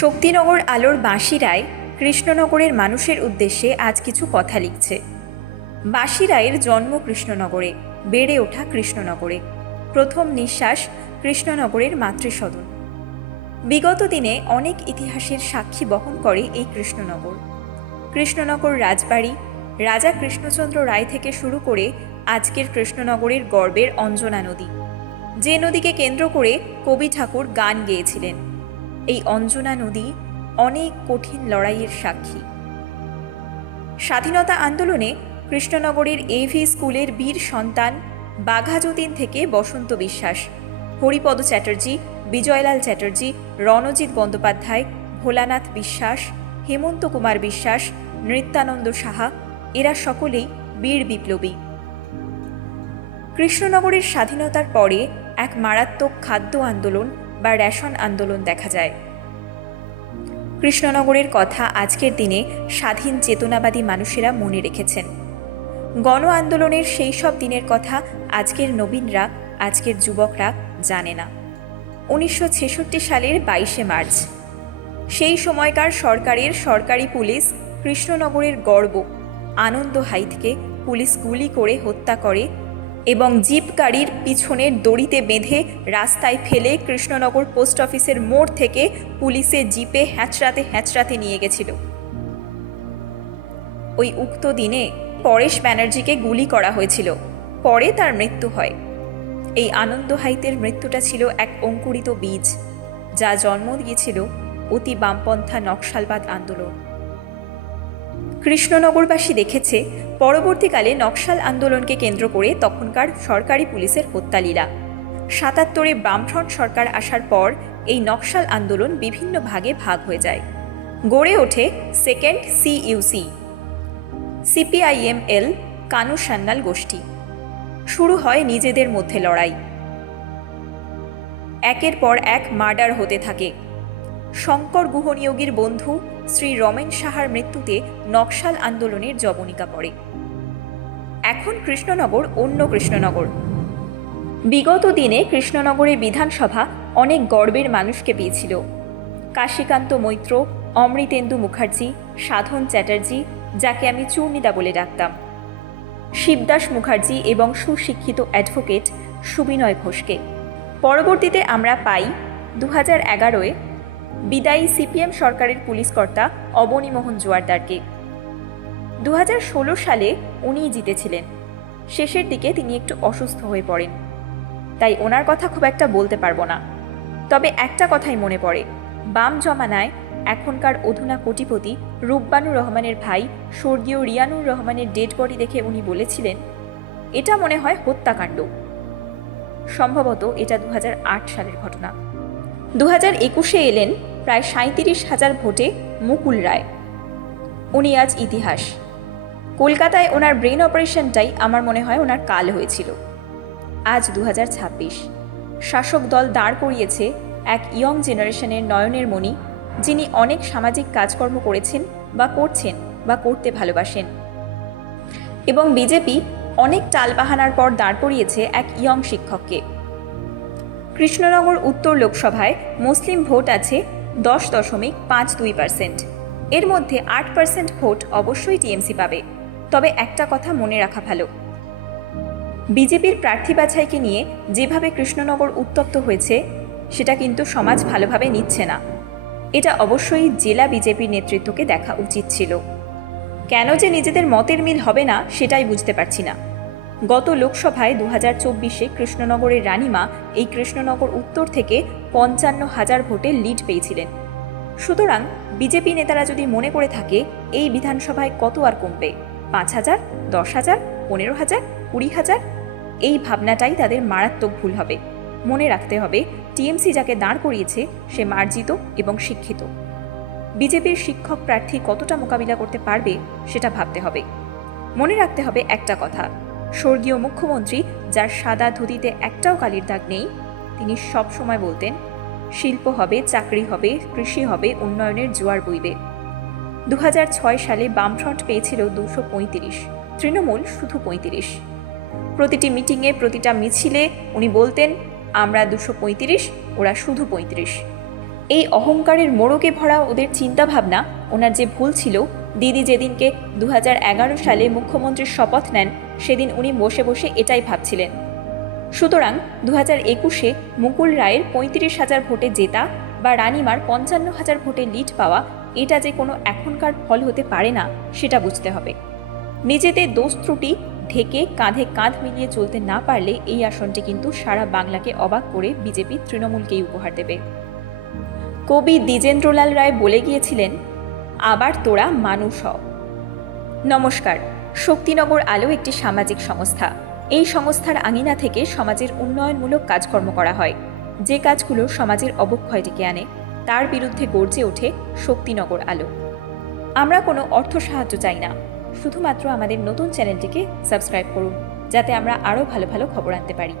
শক্তিনগর আলোর বাঁশিরায় কৃষ্ণনগরের মানুষের উদ্দেশ্যে আজ কিছু কথা লিখছে। বাঁশিরায়ের জন্ম কৃষ্ণনগরে, বেড়ে ওঠা কৃষ্ণনগরে, প্রথম নিঃশ্বাস কৃষ্ণনগরের মাতৃসদন। বিগত দিনে অনেক ইতিহাসের সাক্ষী বহন করে এই কৃষ্ণনগর। কৃষ্ণনগর রাজবাড়ি, রাজা কৃষ্ণচন্দ্র রায় থেকে শুরু করে আজকের কৃষ্ণনগরের গর্বের অঞ্জনা নদী, যে নদীকে কেন্দ্র করে কবি ঠাকুর গান গেয়েছিলেন। এই অঞ্জনা নদী অনেক কঠিন লড়াইয়ের সাক্ষী। স্বাধীনতা আন্দোলনে কৃষ্ণনগরের এভি স্কুলের বীর সন্তান বাঘা যতীন থেকে বসন্ত বিশ্বাস, হরিপদ চ্যাটার্জি, বিজয়লাল চ্যাটার্জি, রণজিৎ বন্দ্যোপাধ্যায়, ভোলানাথ বিশ্বাস, হেমন্ত কুমার বিশ্বাস, নৃত্যানন্দ সাহা, এরা সকলেই বীর বিপ্লবী। কৃষ্ণনগরের স্বাধীনতার পরে এক মারাত্মক খাদ্য আন্দোলন বা রেশন আন্দোলন দেখা যায়। কৃষ্ণনগরের কথা আজকের দিনে স্বাধীন চেতনাবাদী মানুষেরা মনে রেখেছেন। গণ আন্দোলনের সেই সব দিনের কথা আজকের নবীনরা, আজকের যুবকরা জানে না। 1966 সালের 22শে মার্চ, সেই সময়কার সরকারের সরকারি পুলিশ কৃষ্ণনগরের গর্ব আনন্দ হাইতকে পুলিশ গুলি করে হত্যা করে এবং জিপ গাড়ির পিছনের দড়িতে বেঁধে রাস্তায় ফেলে কৃষ্ণনগর পোস্ট অফিসের মোড় থেকে পুলিশের জিপে হ্যাঁচড়াতে নিয়ে গেছিল। ওই উক্ত দিনে পরেশ ব্যানার্জিকে গুলি করা হয়েছিল, পরে তার মৃত্যু হয়। এই আনন্দ হাইতের মৃত্যুটা ছিল এক অঙ্কুরিত বীজ, যা জন্ম দিয়েছিল অতি বামপন্থা নকশালবাদ আন্দোলন। কৃষ্ণনগরবাসী দেখেছে পরবর্তীকালে নকশাল আন্দোলনকে কেন্দ্র করে তখনকার সরকারি পুলিশের হত্যালীলা। ৭৭-এ বামফ্রন্ট সরকার আসার পর এই নকশাল আন্দোলন বিভিন্ন ভাগে ভাগ হয়ে যায়। গড়ে ওঠে second CUC, CPIML, Kanu Sanyal গোষ্ঠী। শুরু হয় নিজেদের মধ্যে লড়াই। একের পর এক মার্ডার হতে থাকে। শঙ্কর গুহনিয়োগীর বন্ধু শ্রী রমেন সাহার মৃত্যুতে নকশাল আন্দোলনের জবনিকা পড়ে। এখন কৃষ্ণনগর অন্য কৃষ্ণনগর। বিগত দিনে কৃষ্ণনগরের বিধানসভা অনেক গর্বের মানুষকে পেয়েছিল। কাশীকান্ত মৈত্র, অমৃতেন্দু মুখার্জি, সাধন চ্যাটার্জি, যাকে আমি চূর্ণিদা বলে ডাকতাম, শিবদাস মুখার্জি এবং সুশিক্ষিত অ্যাডভোকেট সুবিনয় ঘোষকে। পরবর্তীতে আমরা পাই 2011-এ বিদায়ী CPM সরকারের পুলিশ কর্তা অবনীমোহন জোয়ারদারকে। 2016 সালে উনিই জিতেছিলেন। শেষের দিকে তিনি একটু অসুস্থ হয়ে পড়েন, তাই ওনার কথা খুব একটা বলতে পারবো না। তবে একটা কথাই মনে পড়ে, বাম জমানায় এখনকার অধুনা কোটিপতি রূপবানুর রহমানের ভাই স্বর্গীয় রিয়ানুর রহমানের ডেড বডি দেখে উনি বলেছিলেন, এটা মনে হয় হত্যাকাণ্ড। সম্ভবত এটা 2008 সালের ঘটনা। 2021-এ এলেন প্রায় 37,000 ভোটে মুকুল রায়। উনি আজ ইতিহাস। কলকাতায় ওনার ব্রেন অপারেশনটাই আমার মনে হয় ওনার কাল হয়েছিল। আজ 2026, শাসক দল দাঁড় করিয়েছে এক ইয়ং জেনারেশনের নয়নের মণি, যিনি অনেক সামাজিক কাজকর্ম করেছেন বা করছেন বা করতে ভালোবাসেন। এবং বিজেপি অনেক টালবাহানার পর দাঁড় করিয়েছে এক ইয়ং শিক্ষককে। কৃষ্ণনগর উত্তর লোকসভায় মুসলিম ভোট আছে 10.52%। এর মধ্যে 8% ভোট অবশ্যই টিএমসি পাবে। তবে একটা কথা মনে রাখা ভালো, বিজেপির প্রার্থী বাছাইকে নিয়ে যেভাবে কৃষ্ণনগর উত্তপ্ত হয়েছে সেটা কিন্তু সমাজ ভালোভাবে নিচ্ছে না। এটা অবশ্যই জেলা বিজেপির নেতৃত্বকে দেখা উচিত ছিল। কেন যে নিজেদের মতের মিল হবে না সেটাই বুঝতে পারছি না। গত লোকসভায় 2024-এ কৃষ্ণনগরের রানীমা এই কৃষ্ণনগর উত্তর থেকে 55,000 ভোটে লিড পেয়েছিলেন। সুতরাং বিজেপি নেতারা যদি মনে করে থাকে এই বিধানসভায় কত আর কমবে, 5,000, 10,000, 15,000, 20,000, এই ভাবনাটাই তাদের মারাত্মক ভুল হবে। মনে রাখতে হবে টিএমসি যাকে দাঁড় করিয়েছে সে মার্জিত এবং শিক্ষিত। বিজেপির শিক্ষক প্রার্থী কতটা মোকাবিলা করতে পারবে সেটা ভাবতে হবে। মনে রাখতে হবে একটা কথা, স্বর্গীয় মুখ্যমন্ত্রী, যার সাদা ধুতিতে একটাও কালির দাগ নেই, তিনি সব সময় বলতেন শিল্প হবে, চাকরি হবে, কৃষি হবে, উন্নয়নের জোয়ার বইবে। 2006 সালে বামফ্রন্ট পেয়েছিল 235, তৃণমূল শুধু 35। প্রতিটি মিটিংয়ে, প্রতিটা মিছিলে উনি বলতেন আমরা 235, ওরা শুধু 35। এই অহংকারের মোড়কে ভরা ওদের চিন্তাভাবনা, ওনার যে ভুল ছিল, দিদি যেদিনকে 2011 সালে মুখ্যমন্ত্রীর শপথ নেন সেদিন উনি বসে বসে এটাই ভাবছিলেন। সুতরাং 2021-এ মুকুল রায়ের 35,000 ভোটে জেতা বা রানিমার 55,000 ভোটে লিড পাওয়া, এটা যে কোনো এখনকার ফল হতে পারে না সেটা বুঝতে হবে। নিজেদের দোষ ত্রুটি ঢেকে কাঁধে কাঁধ মিলিয়ে চলতে না পারলে এই আসনটি কিন্তু সারা বাংলাকে অবাক করে বিজেপি তৃণমূলকেই উপহার দেবে। কবি দ্বিজেন্দ্রলাল রায় বলে গিয়েছিলেন, আবার তোরা মানুষ হ। নমস্কার, শক্তিনগর আলো একটি সামাজিক সংস্থা। এই সংস্থার আঙিনা থেকে সমাজের উন্নয়নমূলক কাজকর্ম করা হয়। যে কাজগুলো সমাজের অবক্ষয় ডেকে আনে তার বিরুদ্ধে গর্জে ওঠে শক্তিনগর আলো। আমরা কোনো অর্থ সাহায্য চাই না, শুধুমাত্র আমাদের নতুন চ্যানেলটিকে সাবস্ক্রাইব করুন, যাতে আমরা আরও ভালো ভালো খবর আনতে পারি।